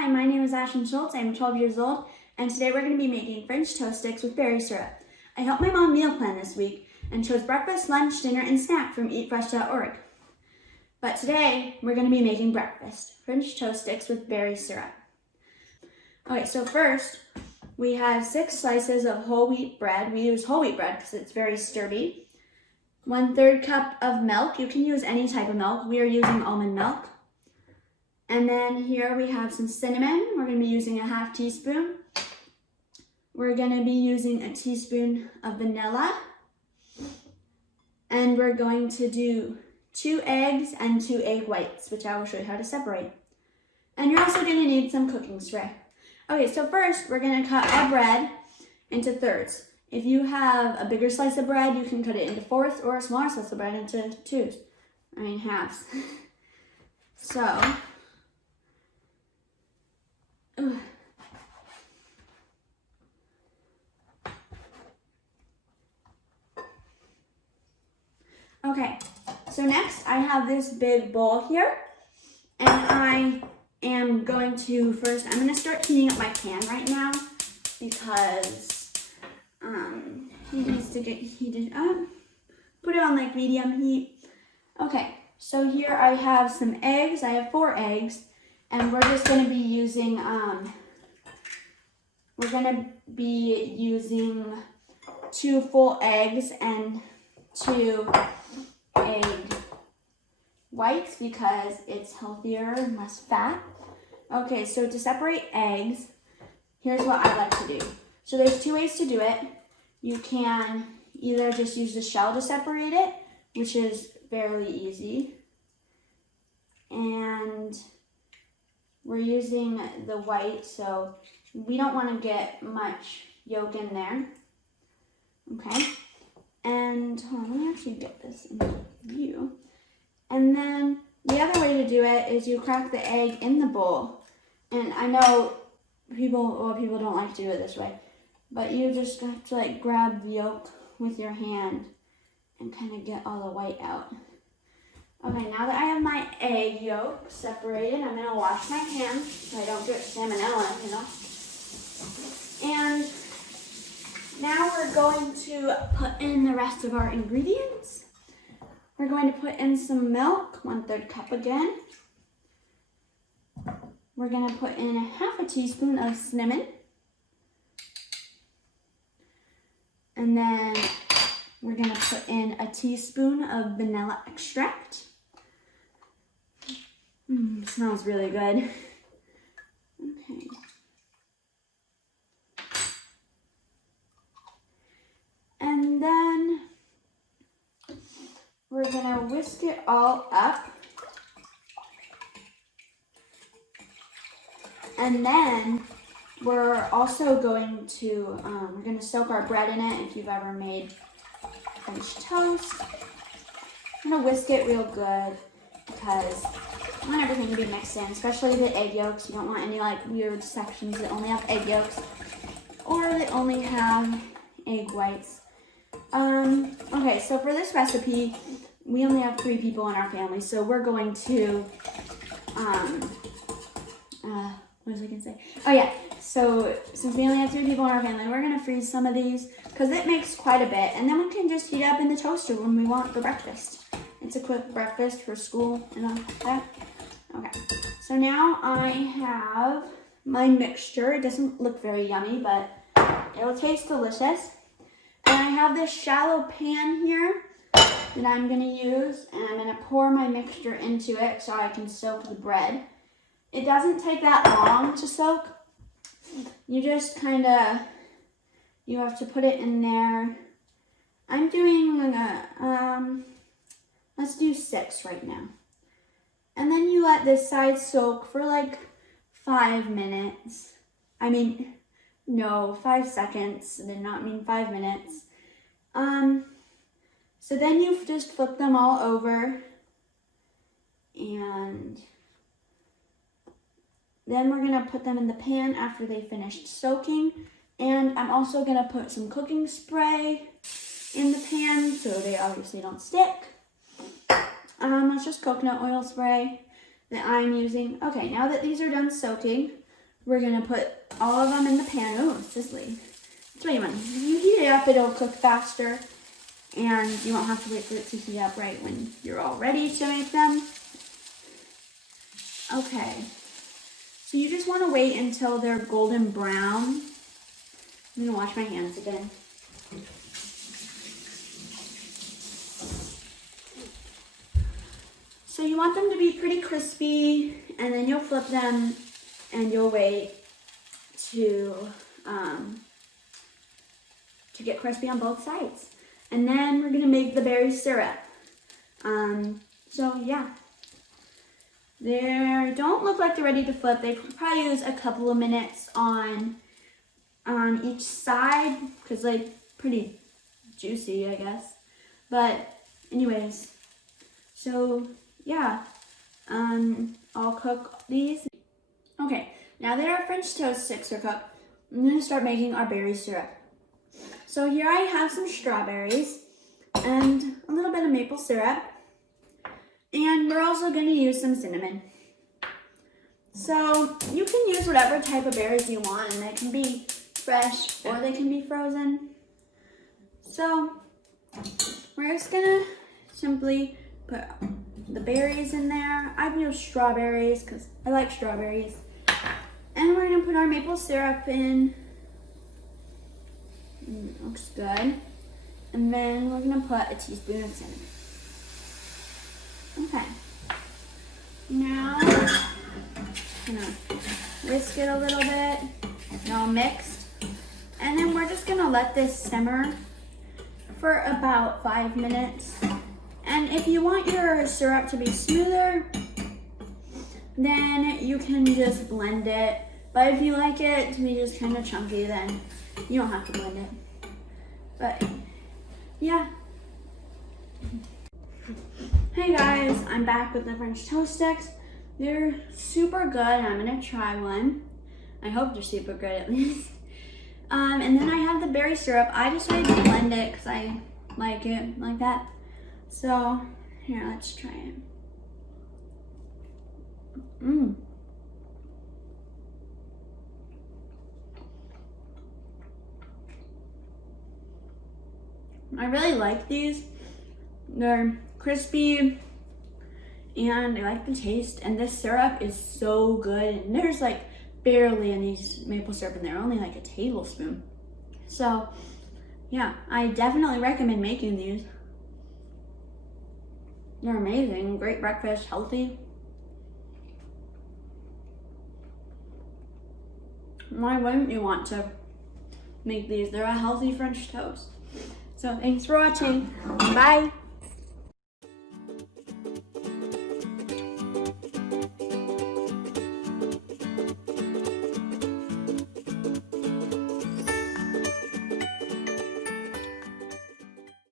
Hi, my name is Ashlyn Schultz. I'm 12 years old, and today we're going to be making French toast sticks with berry syrup. I helped my mom meal plan this week and chose breakfast, lunch, dinner, and snack from eatfresh.org. But today we're going to be making breakfast, French toast sticks with berry syrup. Okay, so first we have 6 slices of whole wheat bread. We use whole wheat bread because it's very sturdy. 1/3 cup of milk. You can use any type of milk. We are using almond milk. And then here we have some cinnamon. We're going to be using a 1/2 teaspoon. We're going to be using a teaspoon of vanilla. And we're going to do 2 eggs and 2 egg whites, which I will show you how to separate. And you're also going to need some cooking spray. Okay, so first we're going to cut our bread into thirds. If you have a bigger slice of bread, you can cut it into fourths, or a smaller slice of bread into halves. So, okay, so next I have this big bowl here, and I am going to I'm going to start heating up my pan right now because it needs to get heated up. Put it on like medium heat. Okay, so here I have some eggs. I have 4 eggs, and we're just going to be using 2 full eggs and 2 egg whites because it's healthier and less fat. Okay, so to separate eggs, here's what I like to do. So there's 2 ways to do it. You can either just use the shell to separate it, which is fairly easy. And we're using the white, so we don't want to get much yolk in there. Okay, and hold on, let me actually get this in view. And then the other way to do it is you crack the egg in the bowl. And I know people don't like to do it this way, but you just have to like grab the yolk with your hand and kind of get all the white out. Okay, now that I have my egg yolk separated, I'm gonna wash my hands so I don't get salmonella, And now we're going to put in the rest of our ingredients. We're going to put in some milk, 1/3 cup again. We're gonna put in 1/2 teaspoon of cinnamon. And then we're gonna put in a teaspoon of vanilla extract. Smells really good. Okay. And then we're gonna whisk it all up. And then we're also going to, we're gonna soak our bread in it if you've ever made French toast. I'm gonna whisk it real good because I want everything to be mixed in, especially the egg yolks. You don't want any like weird sections that only have egg yolks or that only have egg whites. Okay, so for this recipe, we only have 3 people in our family, so we're going to, what was I gonna say? Oh yeah, so since we only have 3 people in our family, we're gonna freeze some of these because it makes quite a bit, and then we can just heat up in the toaster when we want for breakfast. It's a quick breakfast for school and all that. Okay, so now I have my mixture. It doesn't look very yummy, but it'll taste delicious. And I have this shallow pan here that I'm gonna use, and I'm gonna pour my mixture into it so I can soak the bread. It doesn't take that long to soak. You just you have to put it in there. I'm doing let's do 6 right now. And then you let this side soak for like 5 minutes. 5 seconds. I did not mean 5 minutes. So then you just flip them all over, and then we're gonna put them in the pan after they finished soaking. And I'm also gonna put some cooking spray in the pan so they obviously don't stick. It's just coconut oil spray that I'm using. Okay, now that these are done soaking, we're gonna put all of them in the pan. Oh, it's sizzling. That's what you want. If you heat it up, it'll cook faster, and you won't have to wait for it to heat up right when you're all ready to make them. Okay, so you just want to wait until they're golden brown. I'm gonna wash my hands again. So you want them to be pretty crispy, and then you'll flip them and you'll wait to get crispy on both sides. And then we're gonna make the berry syrup. So yeah, they don't look like they're ready to flip. They probably use a couple of minutes on each side because like pretty juicy, I guess. But anyways, so yeah, I'll cook these. Okay, now that our French toast sticks are cooked, I'm gonna start making our berry syrup. So here I have some strawberries and a little bit of maple syrup, and we're also gonna use some cinnamon. So you can use whatever type of berries you want, and they can be fresh or they can be frozen. So we're just gonna simply put the berries in there. I've used strawberries because I like strawberries. And we're gonna put our maple syrup in. Looks good. And then we're gonna put a teaspoon of cinnamon. Okay. Now, I'm gonna whisk it a little bit, all mixed. And then we're just gonna let this simmer for about 5 minutes. And if you want your syrup to be smoother, then you can just blend it. But if you like it to be just kind of chunky, then you don't have to blend it. But yeah. Hey guys, I'm back with the French toast sticks. They're super good. I'm gonna try one. I hope they're super good at least. And then I have the berry syrup. I decided to blend it because I like it like that. So here, let's try it. I really like these. They're crispy and I like the taste, and this syrup is so good, and there's like barely any maple syrup in there, only like a tablespoon. So yeah, I definitely recommend making these. They're amazing, great breakfast, healthy. Why wouldn't you want to make these? They're a healthy French toast. So thanks for watching. Bye.